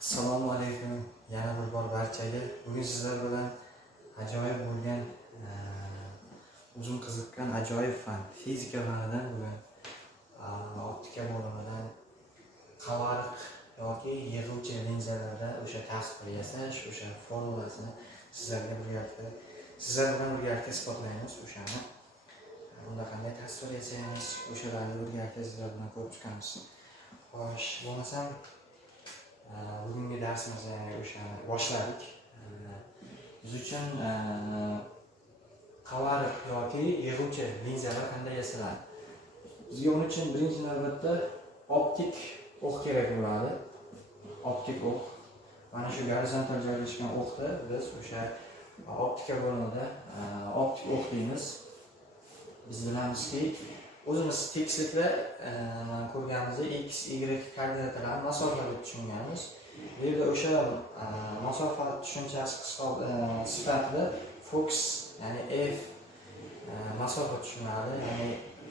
Assalomu alaykum. Yana bir bor barchaga. Bugun sizlar bilan ajoyib bo'lgan, o'zim qiziqqan ajoyib fan, fizika fanidan bugun optika bo'limidan qavariq yoki yig'uvchi linzalarda o'sha tasvir yasash, o'sha formulasini sizlar bilan birgalikda isbotlaymiz. O'shani unda qanday tasvir yasaymiz, o'shalarni birgalikda sizlar bilan ko'rib chiqamiz. Xo'sh, bo'lmasam bugungi darsimizni o'shani boshladik. Biz uchun qavariq yoki yig'uvchi linzalar qanday yasaladi? Bizga uning uchun birinchi navbatda optik o'q kerak bo'ladi. Optik o'q. Mana shu gorizontal joylashgan o'qni biz o'sha optika bo'limida optik o'q deymiz. Biz bilamizki, o'zimiz tekislikda ko'rganimizda x, y koordinatalarni masofalarga tushunganmiz. Bu yerda o'sha masofa tushunchasi sifatida fokus, ya'ni f masofa tushuniladi. Ya'ni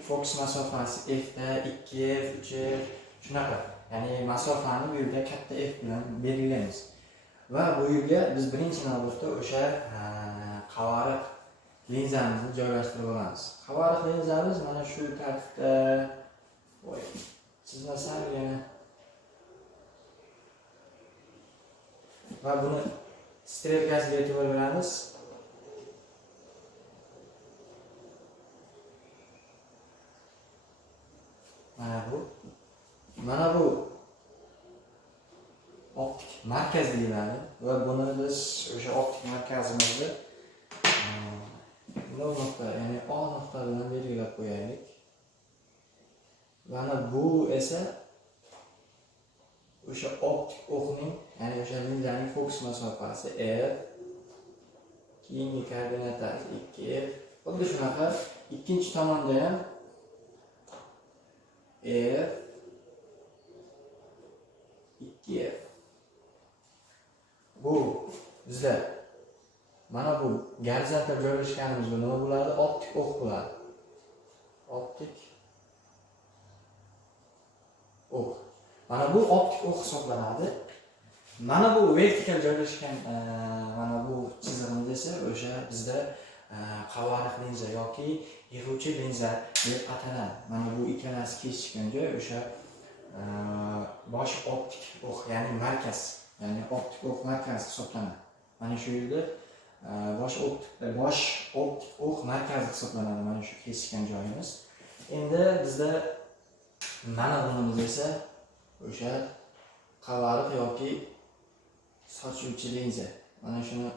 fokus masofasi f da 2f, 3f shunaqa. Ya'ni masofani bu yerda katta f bilan belgilaymiz. Va bu yerga biz birinchi navbatda o'sha qavariq linzamizni joylashtirib olamiz. Qavariq linzamiz mana shu tartibda, chizmasam yana. Va buni strelkasiga e'tibor beramiz. Mana bu optik markaz deyiladi va buni biz o'sha optik markazimizni nuqta, ya'ni O nuqta bilan belgilab qo'yaylik. Mana bu esa o'sha optik o'qning, ya'ni o'sha linzaning fokus masofasi f, keyingi koordinatasi 2f. Xuddi shunaqa ikkinchi tomonda ham f, 2f. Bu bizda mana bu gorizontal joylashganimizda nima bo'ladi? Optik o'q bo'ladi. Optik o'q. Mana bu optik o'q hisoblanadi. Mana bu vertikal joylashgan mana bu chizig'imiz esa o'sha bizda qavariq linza yoki yig'uvchi linza deb ataladi. Mana bu ikkalasi kesishgan joy o'sha bosh optik o'q, ya'ni markaz, ya'ni optik o'q markazi hisoblanadi. Mana shu yerda bosh optik o'q markazi hisoblanadi, mana shu kesishgan joyimiz. Endi bizda mana bunimiz esa o'sha qavariq yoki sochuvchi linza. Mana shuni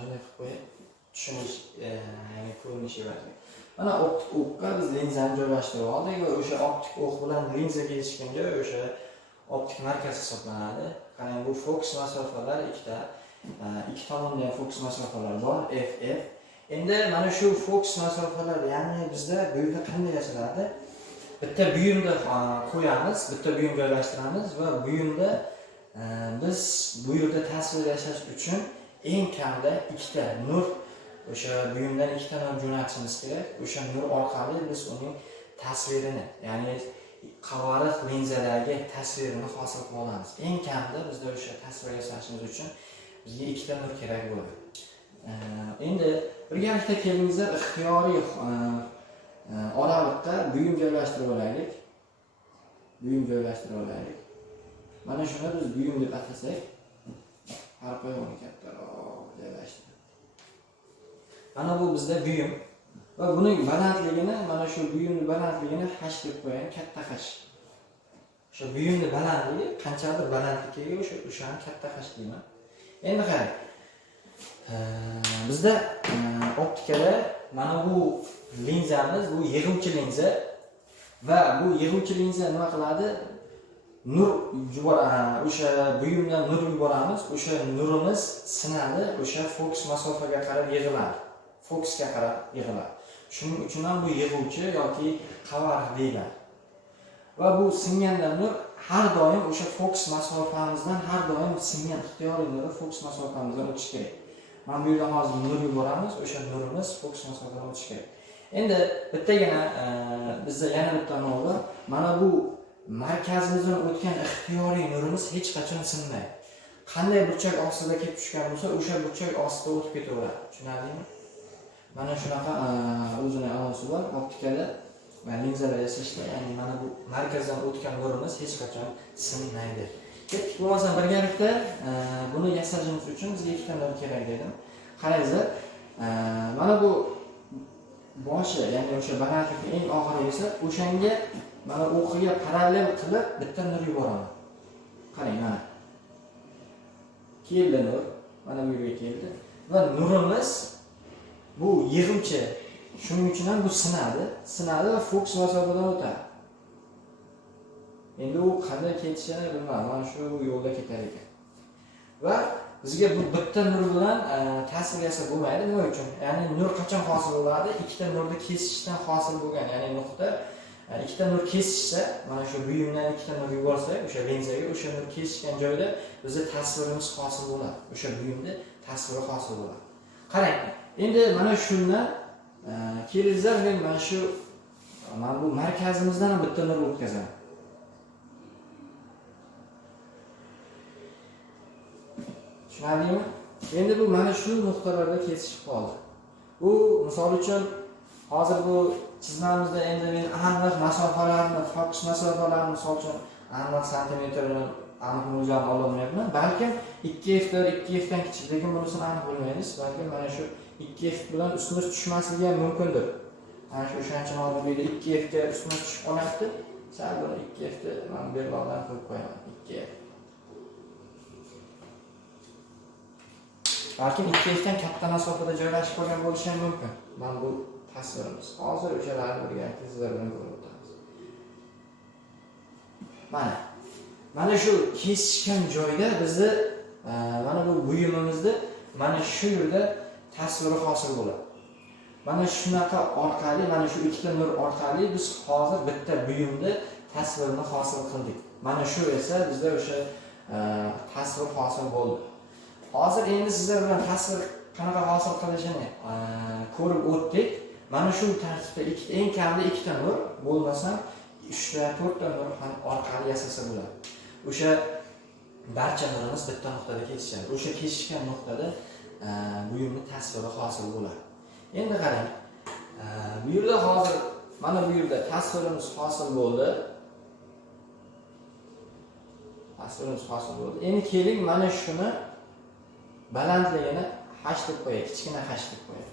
qilib qo'yib tushunish, ya'ni ko'rinishi yo'q. Mana optik o'qqa biz linzani joylashtirib oldik va o'sha optik o'q bilan linza kelishgan joy o'sha optik markaz hisoblanadi. Qarang, bu fokus masofalar ikkita. Ikki tomonda fokus masofalar bor, f. Endi mana shu fokus masofalar, ya'ni bizda bu yerda qanday yasaladi? Bitta buyumda qo'yamiz, bitta buyum joylashtiramiz va buyumda biz bu yerda tasvir yasash uchun eng kamida ikkita nur, o'sha buyumdan ikkita nur jo'natishimiz kerak. O'sha nur orqali biz uning tasvirini, ya'ni qavariq linzadagi tasvirini hosil qila olamiz. Eng kamida bizda o'sha tasvir yasashimiz uchun bizga ikkita nur kerak bo'ladi. Endi birgalikda kelingizlar, ixtiyoriy oraliqqa buyum joylashtirib olaylik. Mana shuni biz buyum deb atasak, har qo'yini kattaroq joylashtirib. Mana bu bizda buyum va buning balandligini, mana shu buyumning balandligini h deb qo'ying, katta h. O'sha buyumning balandligi qanchadir balandlikka o'shani katta h deyman. Endi qarang. Bizda optikada mana bu linzamiz, bu yig'uvchi linza va bu yig'uvchi linza nima qiladi? Nur o'sha buyumdan nur yuboramiz, o'sha nurimiz sinadi, o'sha fokus masofaga qarab yig'iladi. Fokusga qarab yig'iladi. Shuning uchun ham bu yig'uvchi yoki qavariq deyiladi. Va bu singandan nur har doim o'sha fokus masofamizdan har doim singan ixtiyoriy nur fokus masofamizdan o'tishi kerak. Mana bu yerda hozir nur yuboramiz, o'sha nurimiz fokus masofadan o'tishi kerak. Endi bittagina bizda yana bitta nol bor. Mana bu markazimizdan o'tgan ixtiyoriy nurimiz hech qachon sinmaydi. Qanday burchak ostida kelib tushgan bo'lsa, o'sha burchak ostida o'tib ketaveradi. Tushunarlimi? Mana shunaqa o'zining alosi bor optikada va linzalar yasashda, ya'ni mana bu markazdan o'tgan nurimiz hech qachon sinmaydi. Ketdik bo'lmasa birgalikda buni yasashimiz uchun bizga ikkita nur kerak dedim. Qarangizlar, mana bu boshi, ya'ni o'sha balandlikning eng oxiri esa o'shanga mana o'qiga parallel qilib bitta nur yuboraman. Qarang mana. Keldi nur, mana bu yerga keldi va nurimiz bu yig'imchi, shuning uchun ham bu sinadi va fokus masofadan o'tadi. Endi u qanday ketishini bilmadim, mana shu yo'lda ketar ekan. Va bizga bu bitta nur bilan ta'sir yasab bo'lmaydi. Nima uchun? Ya'ni nur qachon hosil bo'ladi? Ikkita nurni kesishdan hosil bo'lgan, ya'ni nuqta ikkita nur kesishsa, mana shu buyumdan ikkita nur yuborsak, o'sha linzaga, o'sha nur kesishgan joyda bizga tasvirimiz hosil bo'ladi. O'sha buyumda tasviri hosil bo'ladi. Qarang, endi mana shundan kelingizlar, men mana bu markazimizdan bitta nur o'tkazaman. Tushunarlimi? Endi bu mana shu nuqtalarda kesishib qoldi. Bu misol uchun hozir bu chizmamizda endi men aniq masofalarni, fokus masofalarini misol uchun aniq santimetrni aniq mo'ljalni ololmayapman. Balkim 2f 2f dan kichik, lekin bunisini aniq bilmaymiz. Balkim mana shu 2f bilan ustimiz tushmasligi ham mumkindir. Mana shu o'shancha hozir 2f ga ustimiz tushib qolyapti. Sal buni 2f da men belbog'dan qo'yib qo'yaman. 2f. Balkim 2f dan katta masofada joylashib qolgan bo'lishi ham mumkin. Mana bu tasvirimiz. Hozir o'shalarni birgalikda sizlar bilan ko'rib o'tamiz. Mana shu kesishgan joyda bizni mana bu buyumimizni mana shu yerda tasviri hosil bo'ladi. Mana shunaqa orqali, mana shu ikkita nur orqali biz hozir bitta buyumni tasvirini hosil qildik. Mana shu esa bizda o'sha tasvir hosil bo'ldi. Hozir endi sizlar bilan tasvir qanaqa hosil qilishini ko'rib o'tdik. Mana shu tartibda eng kamida ikkita nur, bo'lmasa 3 ta 4 ta nur ham orqali yasasa bo'ladi. O'sha barcha nurimiz bitta nuqtada kesishadi. O'sha kesishgan nuqtada buyumni tasviri hosil bo'ladi. Endi qarang. Bu yerda hozir mana bu yerda tasvirimiz hosil bo'ldi. Tasvirimiz hosil bo'ldi. Endi keling mana shuni balandligini h deb qo'yaylik, kichkina h deb qo'yaylik.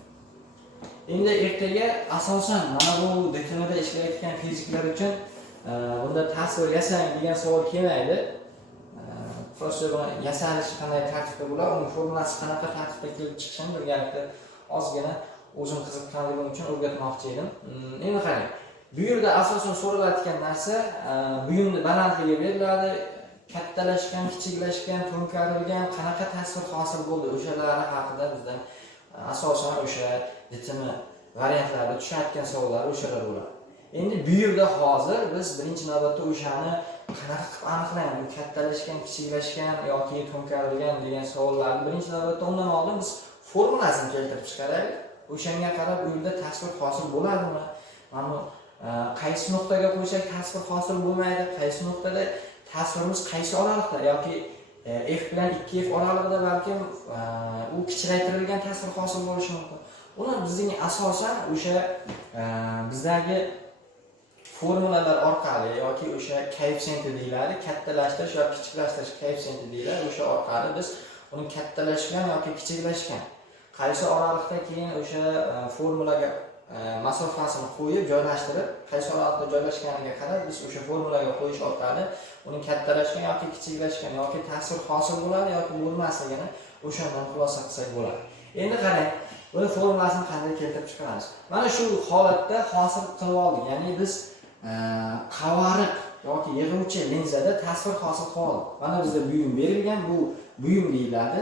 Endi ertaga asosan mana bu DTMda ishlayotgan fiziklar uchun bunda tasvir yasang degan savol kelmaydi. Prosta yasalishi qanday tartibda bo'ladi, uning formulasi qanaqa tartibda kelib chiqishini birgalikda ozgina o'zim qiziqqanligim uchun o'rgatmoqchi edim. Endi qarang. Bu yerda asosan so'ralayotgan narsa buyumni balandligi beriladi. Kattalashgan, kichiklashgan, to'nkarilgan qanaqa tasvir hosil bo'ldi, o'shalari haqida bizdan asosan o'sha DTM variantlarida tushayotgan savollar o'shalar bo'ladi. Endi bu yerda hozir biz birinchi navbatda o'shani qanaqa qilib aniqlaymiz, kattalashgan, kichiklashgan yoki to'nkarilgan degan savollarni birinchi navbatda undan oldin biz formulasini keltirib chiqaraylik. O'shanga qarab u yerda tasvir hosil bo'ladimi? Mana qaysi nuqtaga qo'ysak tasvir hosil bo'lmaydi, qaysi nuqtada tasvirimiz qaysi oralig'da yoki f bilan 2f oralig'ida balkim u kichraytirilgan tasvir hosil bo'lishi mumkin. Uni bizning asosan o'sha bizdagi formulalar orqali yoki o'sha koeffitsient deyiladi, kattalashtirish yoki kichiklashtirish koeffitsient deyiladi. O'sha orqali biz uni kattalashgan yoki kichiklashgan qaysi oralig'da keyin o'sha formulaga masofasini qo'yib joylashtirib, qaysi oralig'da joylashganiga qarab biz o'sha formulaga qo'yish orqali uning kattalashgan yoki kichiklashgan yoki ta'sir hosil bo'ladi yoki bo'lmasligini o'shandan xulosa qilsak bo'ladi. Endi qarang, buni formulasini qanday keltirib chiqaramiz? Mana shu holatda hosil qilib oldik. Ya'ni biz qavariq yoki yig'uvchi linzada tasvir hosil qilib oldik. Mana bizda buyum berilgan, bu buyum deyiladi.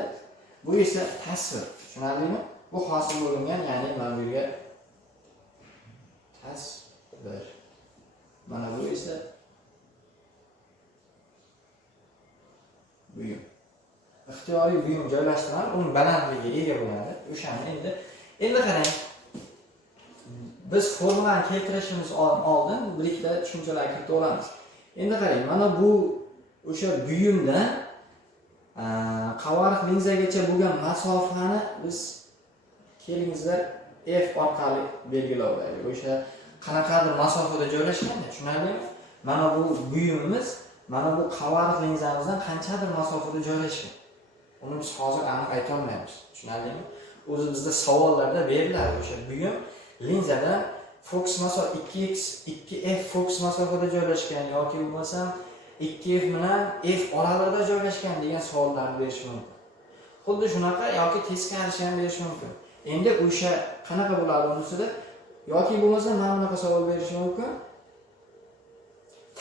Bu esa tasvir. Tushunarlimi? Bu hosil bo'lingan, ya'ni mana bu yerga tasvir. Mana bu esa buyum. Ixtiyoriy buyum joylashtirilgan, uning balandligiga ega bo'ladi. O'shani endi qarang. Biz formulani keltirishimiz oldin bir ikkita tushunchalarga kiritib olamiz. Endi qarang, mana bu o'sha buyumdan qavariq linzagacha bo'lgan masofani biz kelingizlar F orqali belgilab olaylik. O'sha qanaqadir masofada joylashgan, tushunarlimi? Mana bu buyumimiz mana bu qavariq linzamizdan qanchadir masofada joylashgan. Uni biz hozir aniq ayta olmaymiz. Tushunarlimi? O'zi bizda savollarda beriladi o'sha buyum linzadan fokus masofa 2x 2f fokus masofada joylashgan yoki bo'lmasa 2f bilan f oralig'ida joylashgan degan savollarni berish mumkin. Xuddi shunaqa yoki teskarisi ham berish mumkin. Endi o'sha qanaqa bo'ladi unisida yoki bo'lmasa mana bunaqa savol berish mumkin.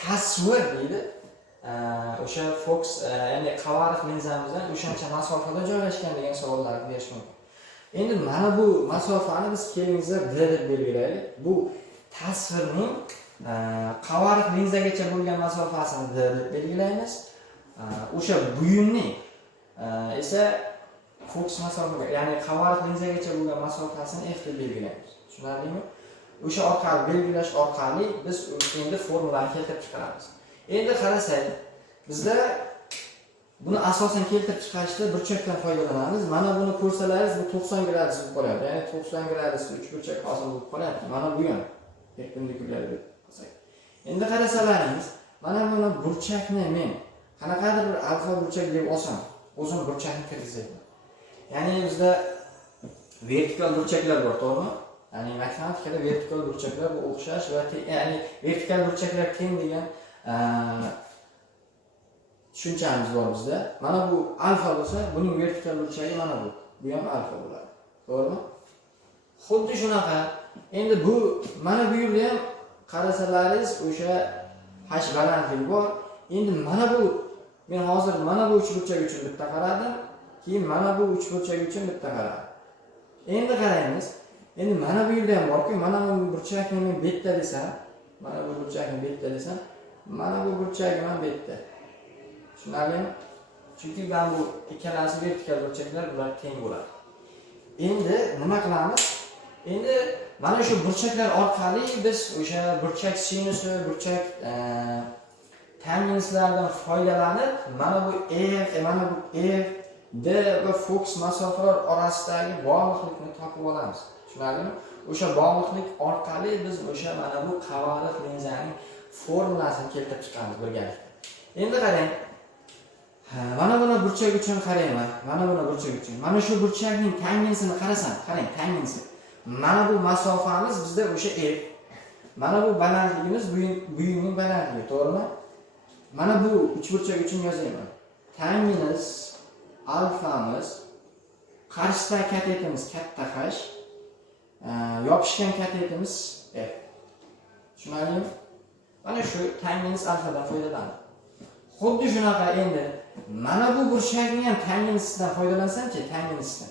Tasvir deydi. O'sha fokus ya'ni qavariq linzamizdan o'shancha masofada joylashgan degan savollarni berish mumkin. Endi mana bu masofani biz kelingizlar d deb belgilaylik. Bu tasvirning qavariq linzagacha bo'lgan masofasini d deb belgilaymiz. O'sha buyumning esa fokus masofaga, ya'ni qavariq linzagacha bo'lgan masofasini f deb belgilaymiz. Tushunarlimi? O'sha orqali belgilash orqali biz endi formulani keltirib chiqaramiz. Endi qarasak, bizda buni asosan keltirib chiqarishda burchakdan foydalanamiz. Mana buni ko'rsalaringiz bu 90 gradus bo'lib qolyapti. Ya'ni 90 gradusli uchburchak hosil bo'lib qolyapti. Mana bu ham perpendikulyar deb qilsak. Endi qarasalaringiz, mana buni burchakni men qanaqadir bir alfa burchak deb olsam, o'zim burchakni kirgizayman. Ya'ni bizda vertikal burchaklar bor, to'g'rimi? Ya'ni matematikada vertikal burchaklar bu o'xshash va ya'ni vertikal burchaklar teng degan tushunchamiz bor bizda. Mana bu alfa bo'lsa, buning vertikal burchagi mana bu. Bu ham alfa bo'ladi. To'g'rimi? Xuddi shunaqa. Endi bu mana bu yerda ham qarasalaringiz o'sha h balandligi bor. Endi mana bu men hozir mana bu uchburchak uchun bitta qaradim, keyin mana bu uchburchak uchun bitta qaradim. Endi qaraymiz. Endi mana bu yerda ham borku, mana bu burchakni men betta desam, mana bu burchakni betta desam, mana bu burchagim ham betta. Tushunarlimi? Chunki bu ikkalasi vertikal burchaklar, bular teng bo'ladi. Endi nima qilamiz? Endi mana shu burchaklar orqali biz o'sha burchak sinusi, burchak tangentslardan foydalanib, mana bu mana bu d va fokus masofalar orasidagi bog'liqlikni topib olamiz. Tushunarlimi? O'sha bog'liqlik orqali biz o'sha mana bu qavariq linzaning formulasini keltirib chiqamiz birgalikda. Endi qarang. Mana buni burchak uchun qarayman. Mana buni burchak uchun. Mana shu burchakning tangensini qarasam, qarang, tangensi. Mana bu masofamiz bizda o'sha f. Mana bu balandligimiz buyumning balandligi, to'g'rimi? Mana bu uchburchak uchun yozayman. Tangens alfamiz, qarshisidagi katetimiz katta h, yopishgan katetimiz f. Tushunarlimi? Mana shu tangens alfadan foydalanadi. Xuddi shunaqa endi mana bu burchakning ham tangensidan foydalansam-chi, tangensidan.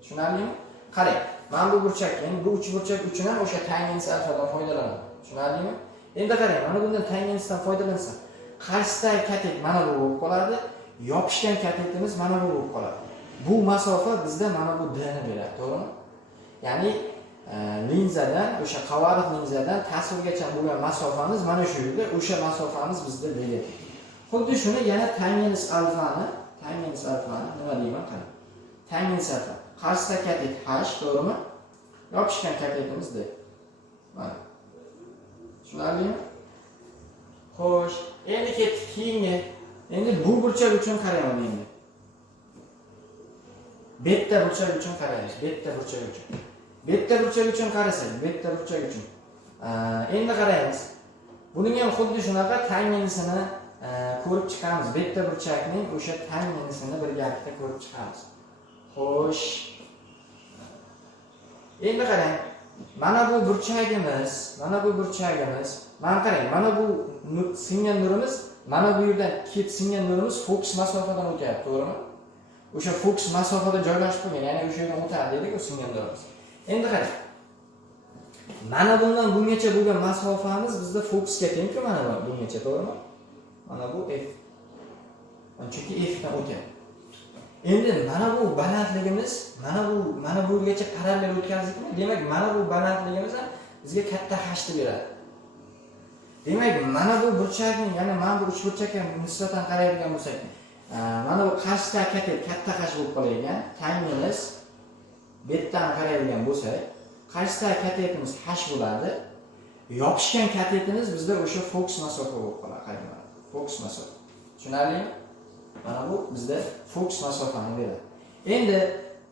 Tushunarlimi? Qarang, mana bu burchak, endi bu uchburchak uchun ham o'sha tangens alfadan foydalanadi. Tushunarlimi? Endi qarang, mana bundan tangensidan foydalansam, qarshisidagi katet mana bu bo'lib qoladi, yopishgan katetimiz mana bu bo'lib qoladi. Bu masofa bizda mana bu d ni beradi, to'g'rimi? Ya'ni linzadan, o'sha qavariq linzadan tasvirgacha bo'lgan masofamiz mana shu yerda, o'sha masofamiz bizda d edi. Xuddi shuni yana tangens alfani nima deyman qarang. Tangens alfa qarshisida katet h, to'g'rimi? Yopishgan katetimiz d. Mana. Tushunarlimi? Xo'sh, endi ketdik keyingi. Endi bu burchak uchun qarayman endi. Betta burchak uchun qaraymiz. Betta burchak uchun qarasak, betta burchak uchun. Endi qaraymiz. Buning ham xuddi shunaqa tangensini ko'rib chiqamiz. Betta burchakning o'sha tangensini birgalikda ko'rib chiqamiz. Xo'sh. Endi qarang. Mana bu burchagimiz. Mana qarang, mana bu singan nurimiz, mana bu yerdan singan nurimiz fokus masofadan o'tyapti, to'g'rimi? O'sha fokus masofada joylashib qolgan, ya'ni o'sha yerdan o'tadi dedik, u singan nurimiz. Endi qarang. Mana bundan bungacha bo'lgan masofamiz bizda fokusga teng-ku, mana bungacha, to'g'rimi? Mana bu f. Chunki f dan o'tyapti. Endi mana bu balandligimiz, mana bu yergacha parallel o'tkazdik. Demak, mana bu balandligimiz ham bizga katta h ni beradi. Demak, mana bu burchakning, ya'ni mana bu uchburchakka nisbatan qaraydigan bo'lsak, mana bu qarshida katta qarshi bo'lib qolgan. Tangimiz bu yerdan qaraydigan bo'lsak, qarshida katetimiz h bo'ladi. Yopishgan katetimiz bizda o'sha fokus masofa bo'lib qoladi. Qaranglar. Fokus masofa. Tushunarlimi? Mana bu bizda fokus masofani beradi. Endi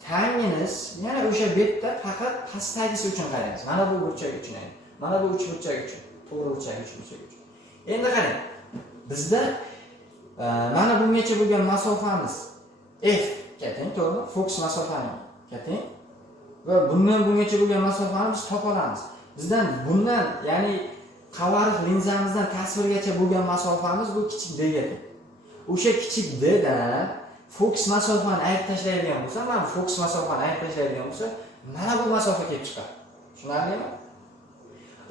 tangimiz yana o'sha betda faqat pastdagisi uchun qaraymiz. Mana bu burchak uchun. Mana bu uchburchak uchun. To'g'ri burchak uchburchak uchun. Endi qarang. Bizda mana bungacha bo'lgan masofamiz f teng, to'g'rimi? Fokus masofani teng. Va bundan bungacha bo'lgan masofani biz topa olamiz. Bizdan bundan, ya'ni qavariq linzamizdan tasvirgacha bo'lgan masofamiz bu kichik d ga teng. O'sha kichik d dan fokus masofani ayirib tashlaydigan bo'lsa, mana bu fokus masofani ayirib tashlaydigan bo'lsa, mana bu masofa kelib chiqadi. Tushunarlimi?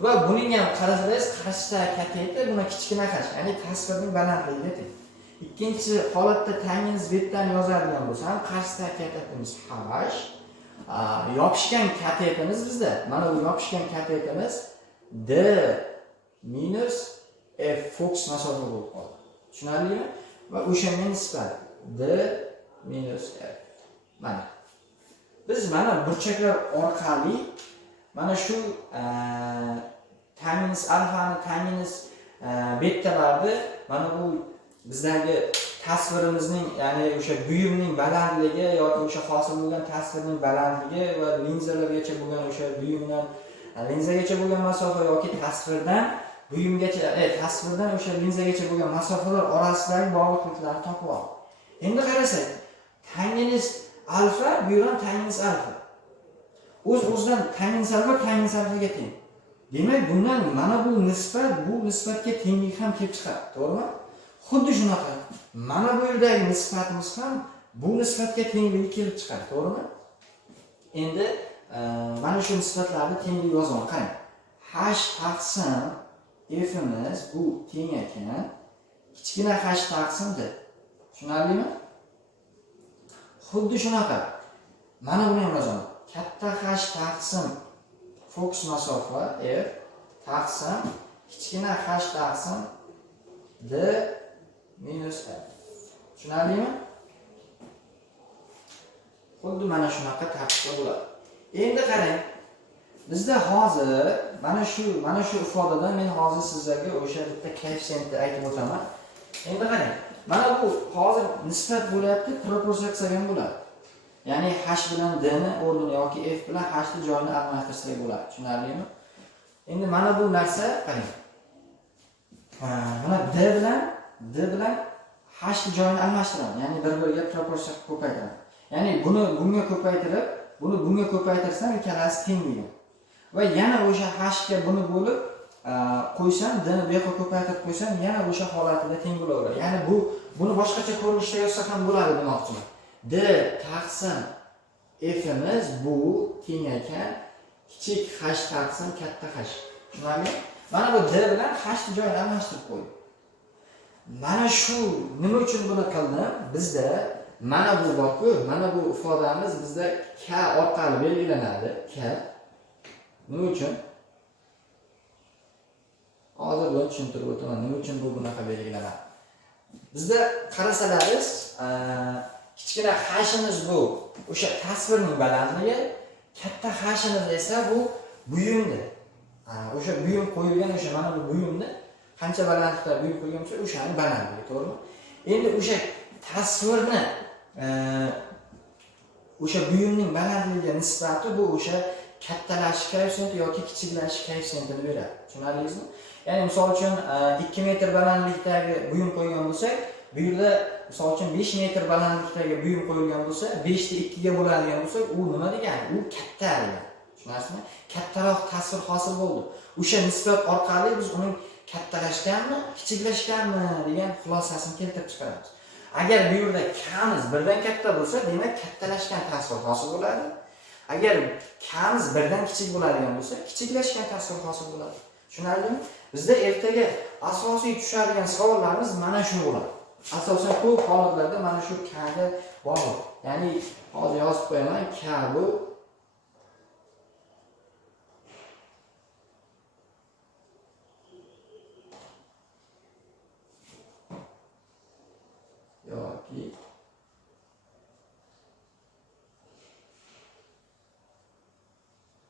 Va buning ham qarasangiz, qarshida katta edi, buni kichkina qarshi, ya'ni tasvirning balandligiga teng. Ikkinchi holatda tangingiz betdan yozadigan bo'lsa, ham qarshida katetimiz h, yopishgan katetimiz bizda. Mana bu yopishgan katetimiz d minus f fokus masofa bo'lib qoldi. Tushunarlimi? Va o'shanga nisbat d minus f. Mana biz mana burchaklar orqali mana shu tangens alfani, tangens bettalarni mana bu bizdagi tasvirimizning, ya'ni o'sha buyumning balandligi yoki o'sha hosil bo'lgan tasvirning balandligi va linzalargacha bo'lgan o'sha buyumdan linzagacha bo'lgan masofa yoki tasvirdan buyumgacha, tasvirdan o'sha linzagacha bo'lgan masofalar orasidagi bog'liqliklarni topib oldik. Endi qarasak, tangens alfa, bu yerdan tangens alfa. O'z-o'zidan tangens alfaga teng. Demak, bundan mana bu nisbatga tenglik ham kelib chiqadi, to'g'rimi? Xuddi shunaqa. Mana bu yerdagi nisbatimiz ham bu nisbatga tengligi kelib chiqadi, to'g'rimi? Endi mana shu nisbatlarni tenglik yozaman. Qarang. H taqsim f'imiz bu teng ekan kichkina h taqsim d. Tushunarlimi? Xuddi shunaqa. Mana buni ham yozaman. Katta h taqsim fokus masofa f taqsim kichkina h taqsim d minus f. Tushunarlimi? Xuddi mana shunaqa tartibda bo'ladi. Endi qarang. Bizda hozir mana shu ifodadan men hozir sizlarga o'sha bitta koeffitsiyentni aytib o'taman. Endi qarang. Mana bu hozir nisbat bo'lyapti, proporsiya ham bo'ladi. Ya'ni h bilan d ni o'rnini yoki f bilan h ni joyini almashtirsak bo'ladi. Tushunarlimi? Endi mana bu narsa qarang. Mana d bilan h ni joyini almashtiramiz. Ya'ni bir-biriga proporsiya ko'paytiramiz. Ya'ni buni bunga ko'paytirib, buni bunga ko'paytirsam ikkalasi teng bo'ladi. Va yana o'sha h ga buni bo'lib qo'ysam, d ni bu yoqqa ko'paytirib qo'ysam, yana o'sha holatida teng bo'laveradi. Ya'ni buni boshqacha ko'rinishda yozsa ham bo'ladi demoqchiman. D taqsim f'imiz bu teng ekan kichik h taqsim katta h. Tushunarlimi? Mana bu d bilan h ni joyini almashtirib qo'ydim. Mana shu nima uchun buni qildim? Bizda mana bu borku, mana bu ifodamiz bizda k orqali belgilanadi. K nima uchun? Hozir buni tushuntirib o'taman. Nima uchun bu bunaqa belgilanadi? Bizda qarasalaringiz, kichkina hashimiz bu o'sha tasvirning balandligi, katta hashimiz esa bu buyumdir. O'sha buyum qo'yilgan o'sha mana bu buyumni qancha balandlikda buyum qo'ygan bo'lsa, o'shaning balandligi, to'g'rimi? Endi o'sha tasvirni o'sha buyumning balandligiga nisbati bu o'sha kattalashish koeffitsiyenti yoki kichiklashish koeffitsiyentini beradi. Tushunarlingizmi? Ya'ni misol uchun 2 metr balandlikdagi buyum qo'ygan bo'lsak, bu yerda misol uchun 5 metr balandlikdagi buyum qo'yilgan bo'lsa, 5 ni 2 ga bo'ladigan bo'lsak, u nima degani? U katta degani. Tushunasizmi? Kattaroq tasvir hosil bo'ldi. O'sha nisbat orqali biz uning kattalashganmi, kichiklashganmi degan xulosasini keltirib chiqaramiz. Agar bu yerda kamiz birdan katta bo'lsa, demak kattalashgan tasvir hosil bo'ladi. Agar kamiz birdan kichik bo'ladigan bo'lsa, kichiklashgan tasvir hosil bo'ladi. Tushunarlimi? Bizda ertaga asosiy tushadigan savollarimiz mana shu bo'ladi. Asosan ko'p holatlarda mana shu kaga bog'liq. Ya'ni hozir yozib qo'yaman, k bu yoki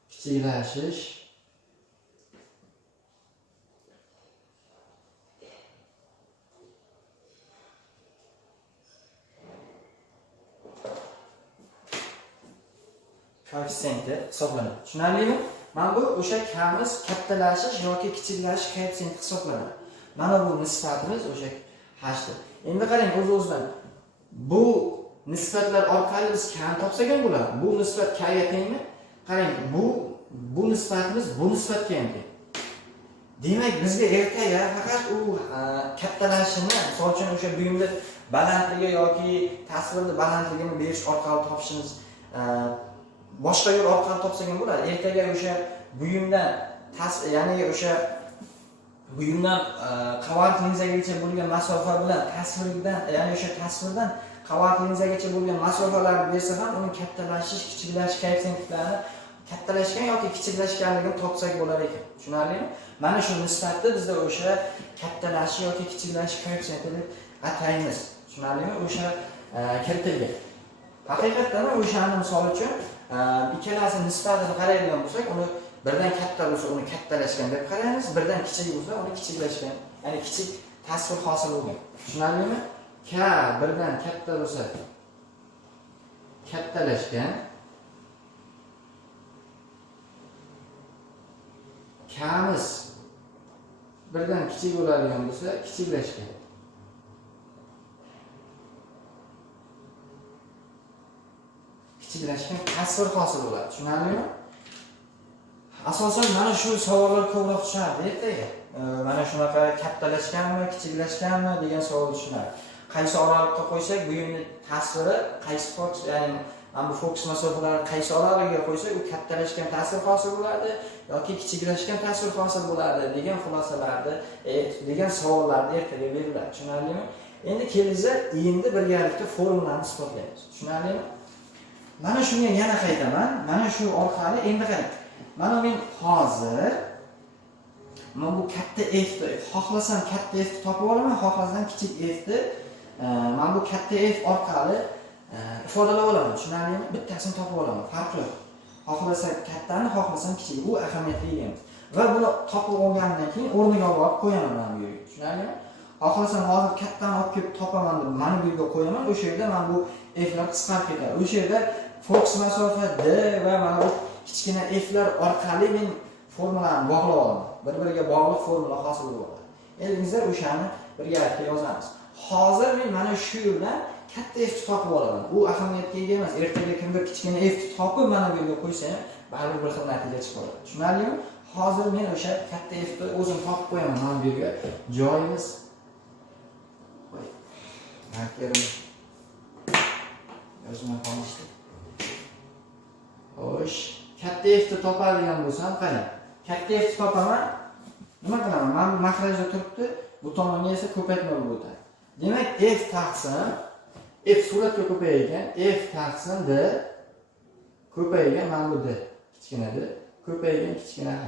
kichiklashish koeffitsiyenti hisoblanadi. Tushunarlimi? Mana bu o'sha kamiz kattalashish yoki kichiklashish koeffitsiyenti hisoblanadi. Mana bu nisbatimiz o'sha hdir. Endi qarang o'z-o'zidan bu nisbatlar orqali biz kam topsak ham bo'ladi. Bu nisbat k ga tengmi? Qarang, bu nisbatimiz bu nisbatga ham teng. Demak, bizga ertaga faqat u kattalashishini, misol uchun o'sha buyumni balandligi yoki tasvirni balandligini berish orqali topishimiz boshqa yo'l orqali topsak ham bo'ladi. Ertaga o'sha buyumdan ya'ni o'sha buyumdan qavat linzagacha bo'lgan masofa bilan tasvirdan, ya'ni o'sha tasvirdan qavat linzagacha bo'lgan masofalarni bersa ham uni kattalashish, kichiklashish koeffitsiyentlarini kattalashgan yoki kichiklashganligini topsak bo'lar ekan. Tushunarlimi? Mana shu nisbatni bizda o'sha kattalashish yoki kichiklash koeffitsiyenti deb ataymiz. Tushunarlimi? O'sha kiritilgan. Haqiqatdan o'shani misol uchun ikkalasi nisbatini qaraydigan bo'lsak, uni birdan katta bo'lsa uni kattalashgan deb qaraymiz, birdan kichik bo'lsa uni kichiklashgan, ya'ni kichik tasvir hosil bo'lgan. Tushunarlimi? K birdan katta bo'lsa kattalashgan, kamiz birdan kichik bo'ladigan bo'lsa kichiklashgan. Kichiklashgan tasvir hosil bo'ladi. Tushunarlimi? Asosan mana shu savollar ko'proq tushadi ertaga. Mana shunaqa kattalashganmi, kichiklashganmi degan savol tushadi. Qaysi oralikqa qo'ysak, buyumning tasviri qaysi fokus, ya'ni mana bu fokus masofalari qaysi oralig'iga qo'ysak, u kattalashgan tasvir hosil bo'ladi yoki kichiklashgan tasvir hosil bo'ladi degan xulosalarni, degan savollarni ertaga beriladi. Tushunarlimi? Endi kelingizlar, endi birgalikda formulani isbotlaymiz. Tushunarlimi? Mana shunga yana qaytaman. Mana shu orqali endi qarang. Mana men hozir bu katta f ni xohlasam katta f ni topib olaman, xohlasam kichik f ni mana bu katta f orqali ifodalab olaman. Tushunarlimi? Bittasini topib olaman. Farqi yo'q. Xohlasam kattani, xohlasam kichik. Bu ahamiyatli emas. Va buni topib olgandan keyin o'rniga olib qo'yaman mana bu yerga. Tushunarlimi? Xohlasam hozir kattani olib kelib topaman deb mana bu yerga qo'yaman. O'sha yerda mana bu f lar qisqarib ketadi. O'sha yerda fokus masofa d va mana bu kichkina f'lar orqali men formulani bog'lab olaman. Bir-biriga bog'liq formula hosil bo'ladi. Endi bizlar o'shani birgalikda yozamiz. Hozir men mana shu yo'ldan katta f topib olaman. Bu ahamiyatga ega emas. Ertaga kimdir kichkina f topib mana bu yerga qo'ysa ham baribir bir xil natija chiqadi. Tushunarlimi? Hozir men o'sha katta f ni o'zim topib qo'yaman mana bu yerga. Joyimiz markerim yozmay qolishdi. Xo'sh, katta f ni topadigan bo'lsam, qarang. Katta f ni topaman. Nima qilaman? Mana bu makrajda turibdi. Bu tomonga esa ko'paytma bo'lib o'tadi. Demak, f taqsim f suratga ko'paygan, f taqsim d ko'paygan mana bu d kichkina d ko'paygan kichkina h.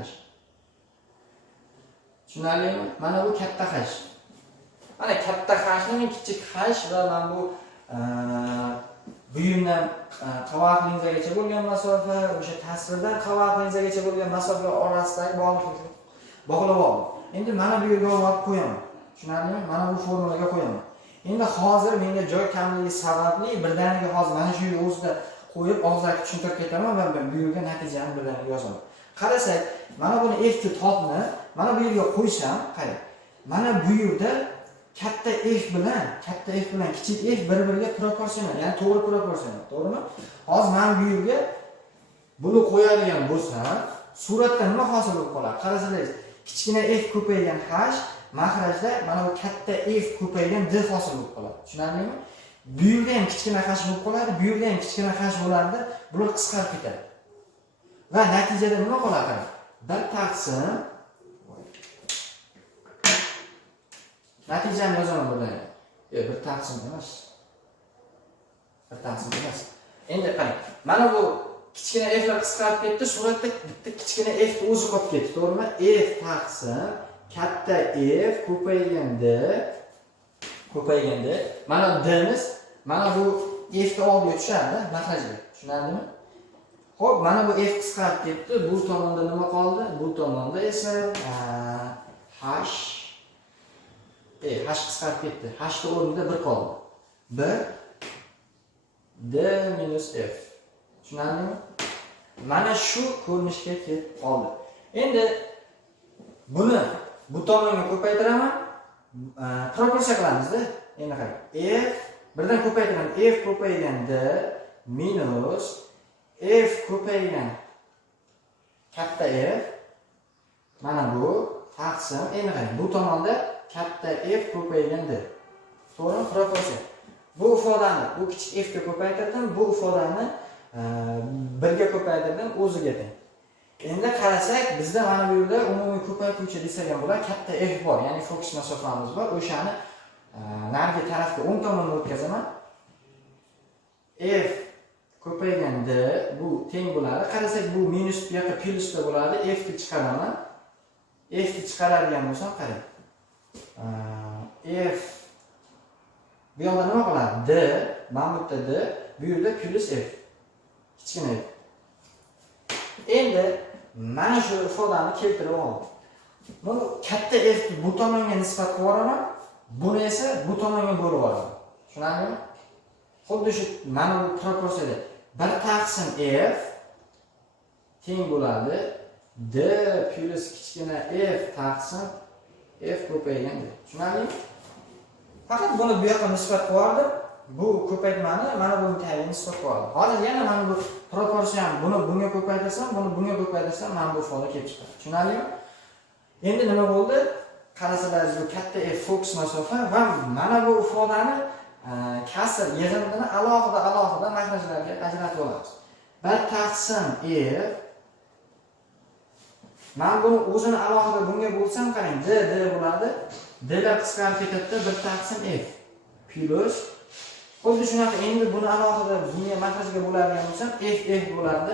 Tushunarlimi? Mana bu katta h. Mana katta h ni kichik h va mana bu buyumdan qavat linzagacha bo'lgan masofa, o'sha tasvirdan qavat linzagacha bo'lgan masofa orasidagi bog'liqlikni bog'lab oldim. Endi mana bu yerga olib qo'yaman. Tushunarlimi? Mana bu formulaga qo'yaman. Endi hozir menga joy kamligi sababli birdaniga hozir mana shu yerga o'zida qo'yib og'zaki tushuntirib ketaman va bu yerga natijani birdaniga yozaman. Qarasak, mana buni f ni topni mana bu yerga qo'ysam, qarang. Mana bu yerda katta f bilan kichik f bir-biriga proporsional, ya'ni to'g'ri proporsional, to'g'rimi? Hozir men bu yerga buni qo'yadigan bo'lsam, suratda nima hosil bo'lib qoladi? Qarasangiz, kichkina f ko'paygan h, makrajda mana bu katta f ko'paygan d hosil bo'lib qoladi. Tushunarlimi? Bu yerda ham kichkina h bo'lib qoladi, bu yerda ham kichkina h bo'ladi, bular qisqarib ketadi. Va natijada nima qoladi? Bir taqsim natijani yozaman bundan. Bir taqsim emas. Bir taqsim emas. Endi qarang. Mana bu kichkina f lar qisqarib ketdi, suratda bitta kichkina f o'zi qolib ketdi, to'g'rimi? F taqsim katta f ko'payganda mana d miz Mana bu F ga oldiga tushadi, mahrajga. Tushunarlimi? Xo'p, mana bu F qisqarib ketdi. Bu tomonda nima qoldi? Bu tomonda esa H qisqarib ketdi. H ta o'rnida 1 qoldi. 1 D minus F. Tushunarlimi? Mana shu ko'rinishga kelib qoldi. Endi buni bu tomonga ko'paytiraman. Proporsiya qilamiz-da. Endi qarang. F birdan ko'paytiraman. F ko'paygan D minus F ko'paygan katta F. Mana bu taqsim. Endi qarang. Bu tomonda katta F ko'paygan D. To'g'rimi? Proporsiya. Bu ifodani bu kichik f ga ko'paytirdim, bu ifodani 1 ga ko'paytirdim, o'ziga teng. Endi qarasak, bizda mana bu yerda umumiy ko'paytuvchi desak ham bo'lar, katta f bor, ya'ni fokus masofamiz bor. O'shani narigi tarafga o'ng tomonga o'tkazaman. F ko'paygan d bu teng bo'ladi. Qarasak, bu minus bu yoqqa plyusda bo'ladi. F ni chiqaraman. F ni chiqaradigan bo'lsam, qarang. F bu yoqda nima qoladi? D, mana bu yerda D, bu yerda plus F. Kichkina f. Endi mana shu ifodani keltirib oldim. Buni katta f ni bu tomonga nisbat qilib yuboraman, buni esa bu tomonga bo'lib yuboraman. Tushunarlimi? Xuddi shu mana bu proporsiyada 1 taqsim f teng bo'ladi D plus kichkina f taqsim f ko'paygan d. Tushunarlimi? Faqat buni bu yoqqa nisbat qo'yardim. Bu ko'paytmani mana bu tagiga nisbat qo'yardim. Hozir yana mana bu proporsiyani buni bunga ko'paytirsam, buni bunga ko'paytirsam mana bu ifoda kelib chiqadi. Tushunarlimi? Endi nima bo'ldi? Qarasalaringiz bu katta f fokus masofa va mana bu ifodani kasr yig'indini alohida mahrajlarga ajratib olamiz. 1 taqsim f men buni o'zini alohida bunga bo'lsam, qarang, d bo'ladi. D'lar qisqarib ketadi, 1 taqsim f plus xuddi shunaqa endi buni alohida bunga mahrajga bo'ladigan bo'lsam, f bo'ladi,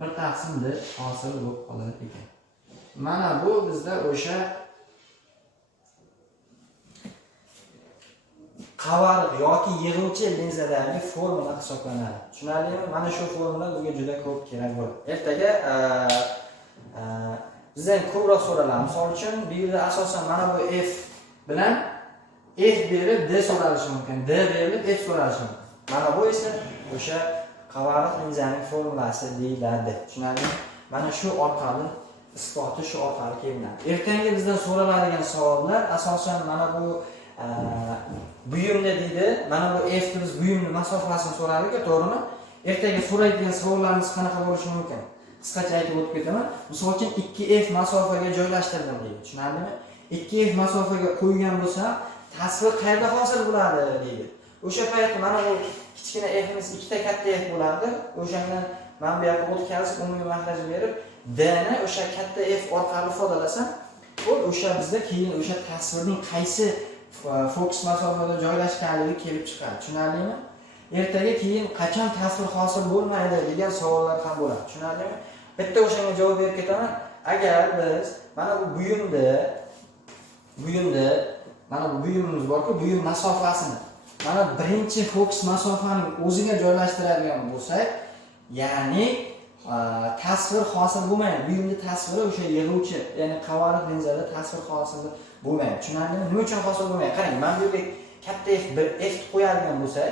1 taqsim d hosil bo'lib qoladi ekan. Mana bu bizda o'sha qavariq yoki yig'uvchi linzadagi formula hisoblanadi. Tushunarlimi? Mana shu formula bizga juda ko'p kerak bo'ladi. Ertaga bizdan ko'proq so'raladi. Misol uchun, bu yerda asosan mana bu f bilan f berib d so'ralishi mumkin, d berilib f so'ralishi mumkin. Mana bu esa o'sha qavariq linzaning formulasi deyiladi. Tushunarlimi? Mana shu orqali isboti shu orqali kelinadi. Ertangi bizdan so'raladigan savollar asosan mana bu buyumni deydi. Mana bu f biz buyumni masofasini so'rardik, to'g'rimi? Ertaga so'raydigan savollarimiz qanaqa bo'lishi mumkin? Qisqacha aytib o'tib ketaman. Misol uchun 2f masofaga joylashtirdim deydi. Tushunarlimi? 2f masofaga qo'ygan bo'lsa, tasvir qayerda hosil bo'ladi deydi. O'sha paytda mana bu kichkina f'imiz ikkita katta f bo'lardi. O'shandan men bu yoqqa o'tkazib, umumiy mahraj berib, d ni o'sha katta f orqali ifodalasam, o'sha bizda keyin o'sha tasvirning qaysi fokus masofada joylashganligi kelib chiqadi. Tushunarlimi? Ertaga keyin qachon tasvir hosil bo'lmaydi degan savollar ham bo'ladi. Tushunarlimi? Bitta o'shanga javob berib ketaman. Agar biz mana bu buyumda mana bu buyumimiz borku, buyum masofasini mana birinchi fokus masofaning o'ziga joylashtiradigan bo'lsak, ya'ni tasvir hosil bo'lmaydi. Buyumning tasviri o'sha yig'uvchi, ya'ni qavariq linzada tasvir hosil bo'lmaydi. Tushunarlimi? Nima uchun hosil bo'lmaydi? Qarang, men bu yerga katta f qo'yadigan bo'lsak,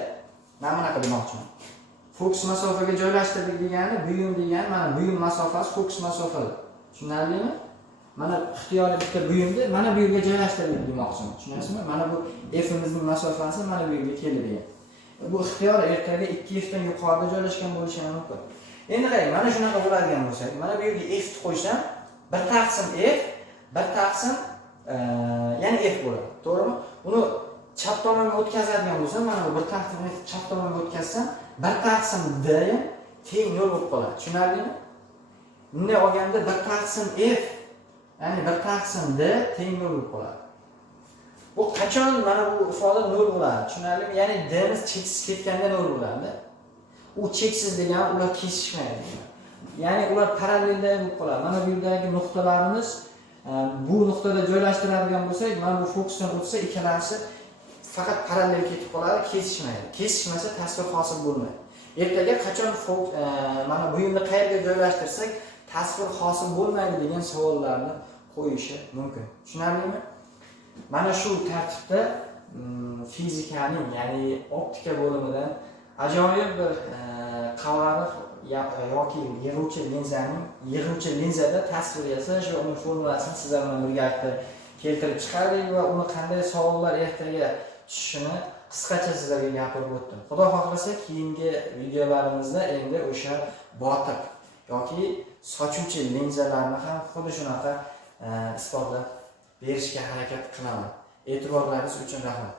men bunaqa demoqchiman. Fokus masofaga joylashtirdik degani, buyum degani mana buyum masofasi fokus masofada. Tushunarlimi? Mana ixtiyoriy bitta buyumni mana bu yerga joylashtirdik demoqchiman. Tushunasizmi? Mana bu f'imizning masofasi mana bu yerga keldi degan. Bu ixtiyor ertaga 2f dan yuqorida joylashgan bo'lishi mumkin. Endi qarang, mana shunaqa bo'ladigan bo'lsa, mana bu yerga f qo'ysam, 1 taqsim f, 1 taqsim ya'ni f bo'ladi. To'g'rimi? Uni chap tomonga o'tkazadigan bo'lsam, mana bu 1 taqsim f chap tomonga o'tkazsam, 1 taqsim d teng 0 bo'lib qoladi. Tushunarlimi? Bunday olganda 1 taqsim f, ya'ni 1 taqsim d teng 0 bo'lib qoladi. Bu qachon mana bu ifoda 0 bo'ladi? Tushunarlimi? Ya'ni d miz cheksiz ketganda 0 bo'ladi. U cheksiz degani ular kesishmaydi. Ya'ni ular parallelda bo'lib qoladi. Mana bu yerdagi nuqtalarimiz bu nuqtada joylashtiradigan bo'lsak, mana bu fokusdan o'tsa, ikkalasi faqat parallel ketib qoladi, kesishmaydi. Kesishmasa tasvir hosil bo'lmaydi. Ertaga qachon mana buyumni qayerga joylashtirsak tasvir hosil bo'lmaydi degan savollarni qo'yishi mumkin. Tushunarlimi? Mana shu tartibda fizikaning, ya'ni optika bo'limidan ajoyib bir qavariq yoki yig'uvchi linzada tasvir yasash va uning formulasini sizlar bilan birgalikda keltirib chiqardik va uni qanday savollar ertaga tushishini qisqacha sizlarga gapirib o'tdim. Xudo xohlasa keyingi videolarimizda endi o'sha botiq yoki sochuvchi linzalarni ham xuddi shunaqa isbotlab berishga harakat qilaman. E'tiborlaringiz uchun rahmat.